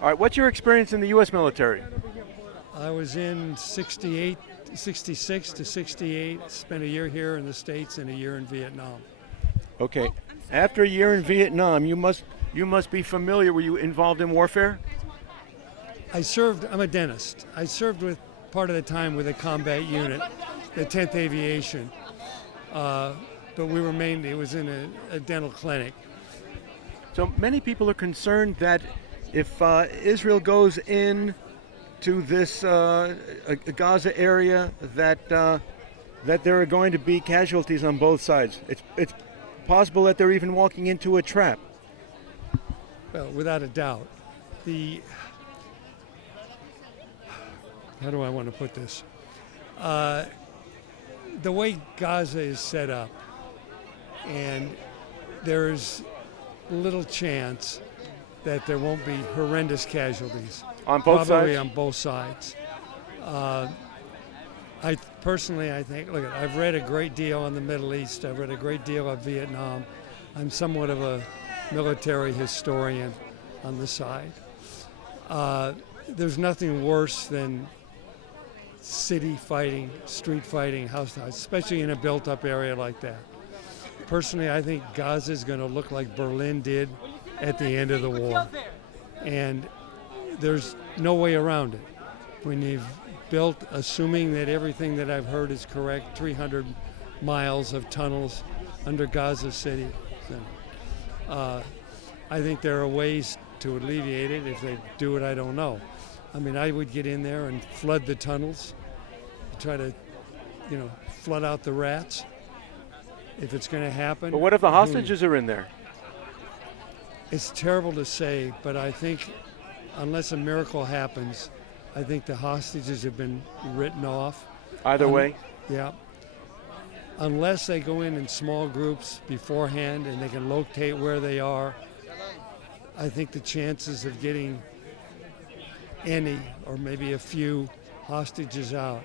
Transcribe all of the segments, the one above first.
All right, what's your experience in the U.S. military? I was in 66 to 68, spent a year here in the States and a year in Vietnam. Okay. After a year in Vietnam, you must be familiar. Were you involved in warfare? I'm a dentist. I served with part of the time with a combat unit, the 10th Aviation, but we were mainly, it was in a dental clinic. So many people are concerned that if Israel goes in to this Gaza area, that there are going to be casualties on both sides. It's possible that they're even walking into a trap. Well, without a doubt. How do I want to put this? The way Gaza is set up, and there's little chance that there won't be horrendous casualties. On both Probably sides? on both sides. I think, look, I've read a great deal on the Middle East. I've read a great deal on Vietnam. I'm somewhat of a military historian on the side. There's nothing worse than city fighting, street fighting, house to house, especially in a built-up area like that. Personally, I think Gaza is going to look like Berlin did at the end of the war. And there's no way around it. When you've built, assuming that everything that I've heard is correct, 300 miles of tunnels under Gaza City, I think there are ways to alleviate it. If they do it, I don't know. I mean, I would get in there and flood the tunnels, try to, flood out the rats if it's going to happen. But what if the hostages are in there? It's terrible to say, but I think unless a miracle happens, I think the hostages have been written off. Either way? Yeah. Unless they go in small groups beforehand and they can locate where they are, I think the chances of getting any or maybe a few hostages out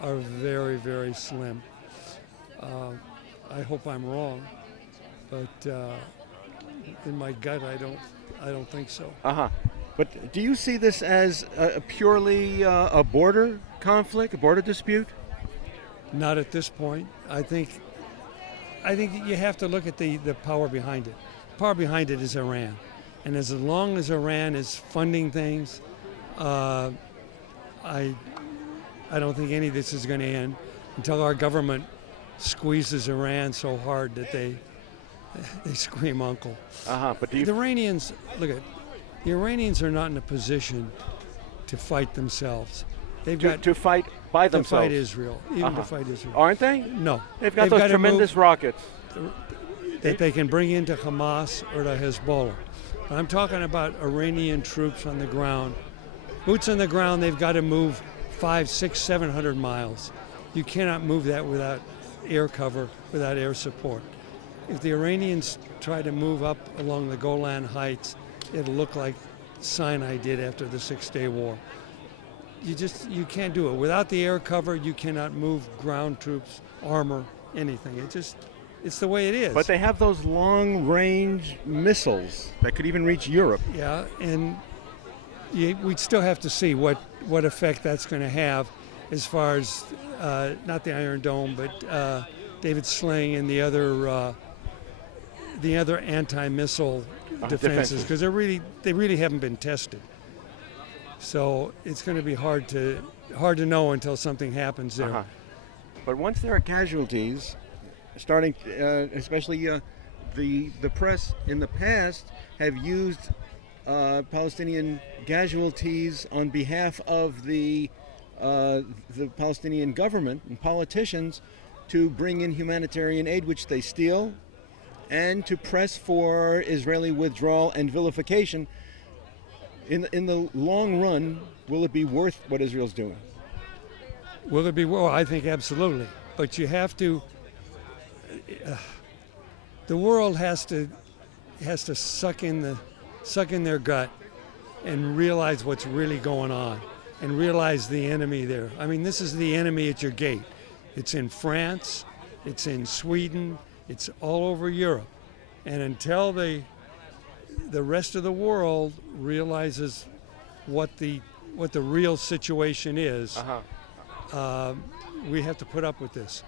are very, very slim. I hope I'm wrong, but in my gut, I don't think so. But do you see this as purely a border conflict, a border dispute? Not at this point. I think you have to look at the power behind it. The power behind it is Iran. And as long as Iran is funding things, I don't think any of this is going to end until our government squeezes Iran so hard that they scream uncle. But do you... The Iranians, the Iranians are not in a position to fight themselves. They've got to fight by themselves. To fight Israel, to fight Israel. Aren't they? No. They've got those tremendous rockets that they can bring into Hamas or to Hezbollah. I'm talking about Iranian troops on the ground. Boots on the ground, they've got to move 500, 600, 700 miles. You cannot move that without air cover, without air support. If the Iranians try to move up along the Golan Heights, it'll look like Sinai did after the Six-Day War. You can't do it. Without the air cover, you cannot move ground troops, armor, anything. It's the way it is. But they have those long-range missiles that could even reach Europe. Yeah, and we'd still have to see what effect that's going to have as far as, not the Iron Dome, but David Sling and the other anti-missile defenses, because they really haven't been tested. So it's going to be hard to know until something happens there. But once there are casualties, starting, especially the press in the past have used Palestinian casualties on behalf of the Palestinian government and politicians to bring in humanitarian aid, which they steal, and to press for Israeli withdrawal and vilification. In the long run, will it be worth what Israel's doing? Will it be? Well, I think absolutely. But you have to. The world has to suck in their gut and realize what's really going on, and realize the enemy there. I mean, this is the enemy at your gate. It's in France, it's in Sweden, it's all over Europe, and until the rest of the world realizes what the real situation is, we have to put up with this.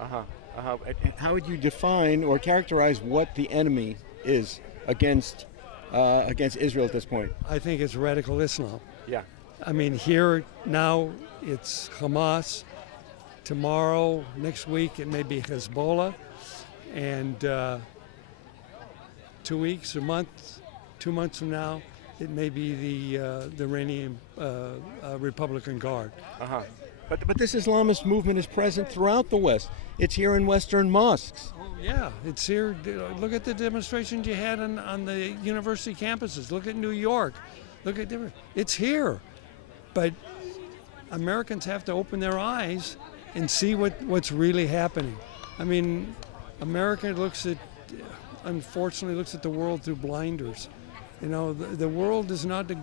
And how would you define or characterize what the enemy is against Israel at this point? I think it's radical Islam. Yeah. I mean, here now it's Hamas. Tomorrow, next week, it may be Hezbollah. And 2 weeks, a month, 2 months from now, it may be the Iranian Republican Guard. But this Islamist movement is present throughout the West. It's here in Western mosques. Yeah, it's here. Look at the demonstrations you had on the university campuses. Look at New York. Look at different. It's here, but Americans have to open their eyes and see what's really happening. I mean, America unfortunately looks at the world through blinders. You know, the world is not a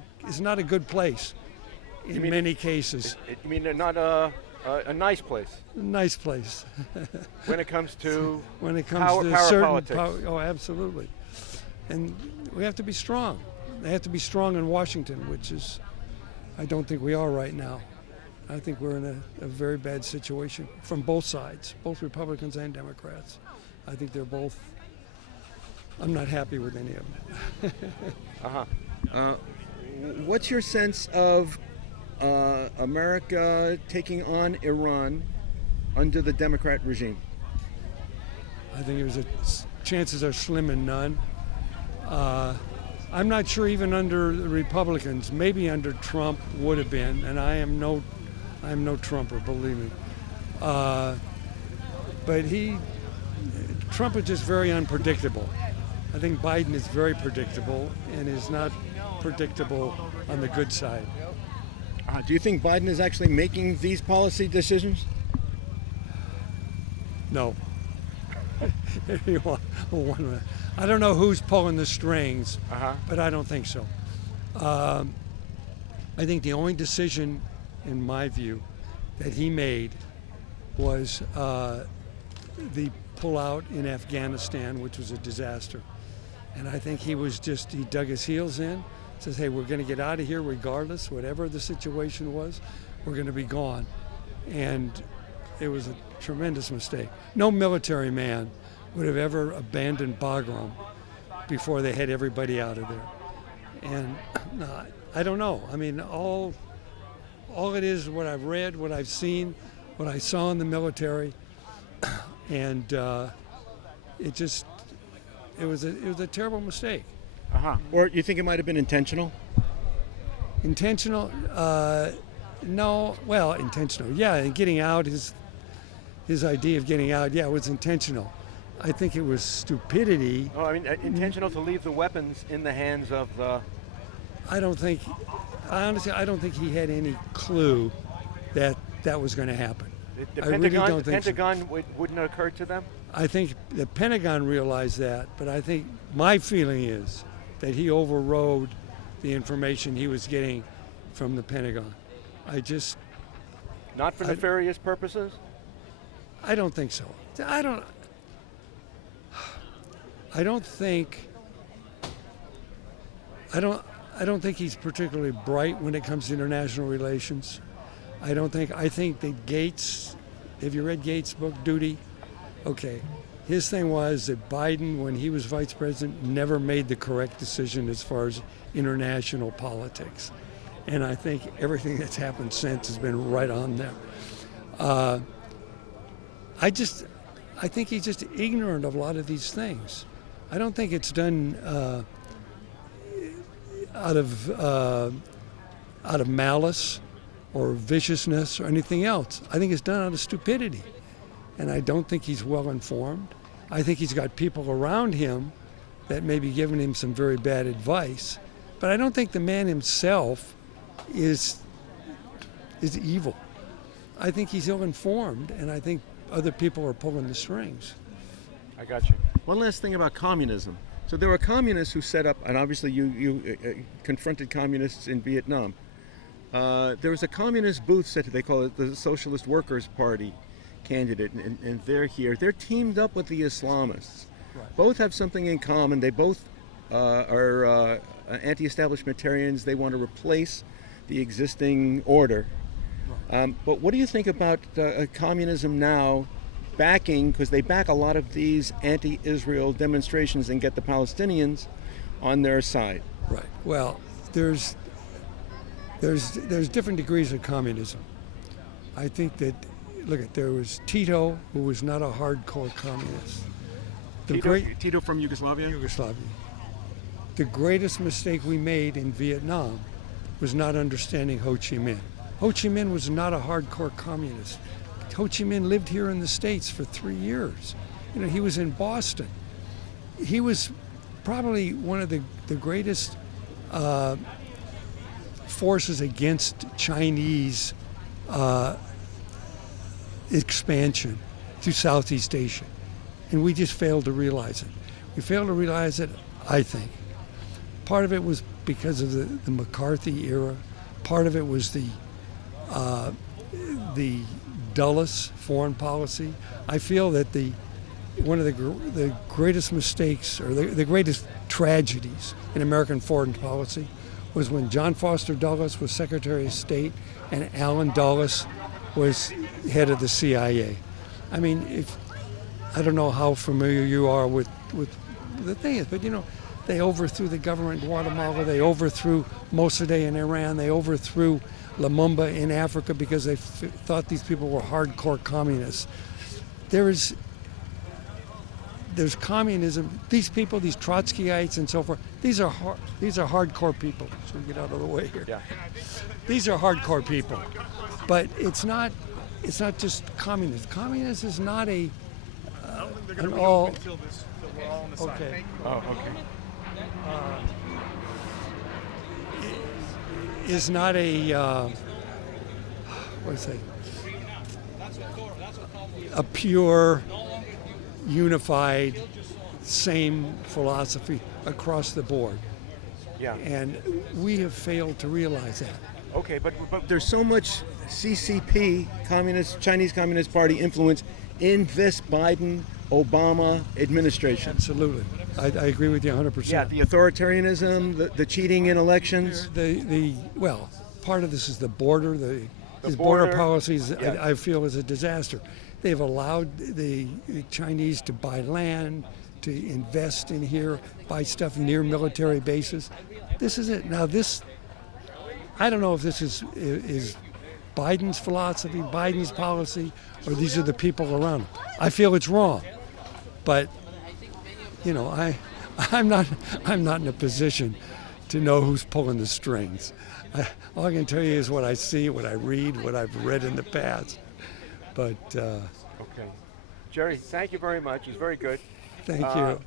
good place in many cases. You mean not a nice place? A nice place. When it comes to power certain politics. oh, absolutely. And we have to be strong. They have to be strong in Washington, which is, I don't think we are right now. I think we're in a very bad situation from both sides, both Republicans and Democrats. I think they're both. I'm not happy with any of them. What's your sense of America taking on Iran under the Democrat regime? I think chances are slim and none. I'm not sure even under the Republicans, maybe under Trump would have been, and I am no Trumper, believe me. But Trump is just very unpredictable. I think Biden is very predictable and is not predictable on the good side. Do you think Biden is actually making these policy decisions? No. I don't know who's pulling the strings, but I don't think so. I think the only decision, in my view, that he made was the pullout in Afghanistan, which was a disaster. And I think he dug his heels in, says, hey, we're going to get out of here regardless, whatever the situation was, we're going to be gone. And it was a tremendous mistake. No military man would have ever abandoned Bagram before they had everybody out of there. And I don't know. I mean, all it is what I've read, what I've seen, what I saw in the military, and it was a terrible mistake. Or you think it might have been intentional? Intentional? No. Well, intentional. Yeah, getting out, his idea of getting out, yeah, it was intentional. I think it was stupidity. Oh, I mean, intentional to leave the weapons in the hands of the... Honestly, I don't think he had any clue that was going to happen. The I really don't think Pentagon wouldn't have occurred to them? I think the Pentagon realized that, but I think my feeling is that he overrode the information he was getting from the Pentagon. Not for nefarious purposes? I don't think so. I don't think he's particularly bright when it comes to international relations. I think that Gates, have you read Gates' book, Duty? Okay. His thing was that Biden, when he was vice president, never made the correct decision as far as international politics. And I think everything that's happened since has been right on there. I think he's just ignorant of a lot of these things. I don't think it's done out of malice or viciousness or anything else. I think it's done out of stupidity. And I don't think he's well informed. I think he's got people around him that may be giving him some very bad advice. But I don't think the man himself is evil. I think he's ill-informed, and I think other people are pulling the strings. I got you. One last thing about communism. So there were communists who set up, and obviously you confronted communists in Vietnam. There was a communist booth, they call it the Socialist Workers' Party candidate, and they're here. They're teamed up with the Islamists. Right. Both have something in common. They both are anti-establishmentarians. They want to replace the existing order. But what do you think about communism now backing, because they back a lot of these anti-Israel demonstrations and get the Palestinians on their side? Right. Well, there's different degrees of communism. I think that, there was Tito, who was not a hardcore communist. Tito from Yugoslavia? Yugoslavia. The greatest mistake we made in Vietnam was not understanding Ho Chi Minh. Ho Chi Minh was not a hardcore communist. Ho Chi Minh lived here in the States for 3 years. He was in Boston. He was probably one of the greatest forces against Chinese expansion to Southeast Asia. And we just failed to realize it. We failed to realize it, I think. Part of it was because of the McCarthy era. Part of it was the Dulles foreign policy. I feel that one of the greatest mistakes, or the greatest tragedies in American foreign policy, was when John Foster Dulles was Secretary of State and Allen Dulles was head of the CIA. I mean, I don't know how familiar you are with the thing, but they overthrew the government in Guatemala. They overthrew Mossadegh in Iran. They overthrew Lumumba in Africa because they thought these people were hardcore communists. There's communism. These people, these Trotskyites and so forth, these are hardcore people. So we get out of the way here. Yeah. These are hardcore people, but it's not just communism. Communism is not an all. Okay. Oh, okay. Is not a a pure, unified, same philosophy across the board. Yeah. And we have failed to realize that. Okay, but there's so much CCP, Chinese Communist Party influence in this Biden-Obama administration. Absolutely. I agree with you 100%. Yeah, the authoritarianism, the cheating in elections. Well, part of this is the border. His border policies, yeah. I feel, is a disaster. They've allowed the Chinese to buy land, to invest in here, buy stuff near military bases. This is it. Now I don't know if this is Biden's philosophy, Biden's policy, or these are the people around him. I feel it's wrong, but I'm not in a position to know who's pulling the strings. All I can tell you is what I see, what I read, what I've read in the past. But okay, Jerry, thank you very much. It's very good. Thank you.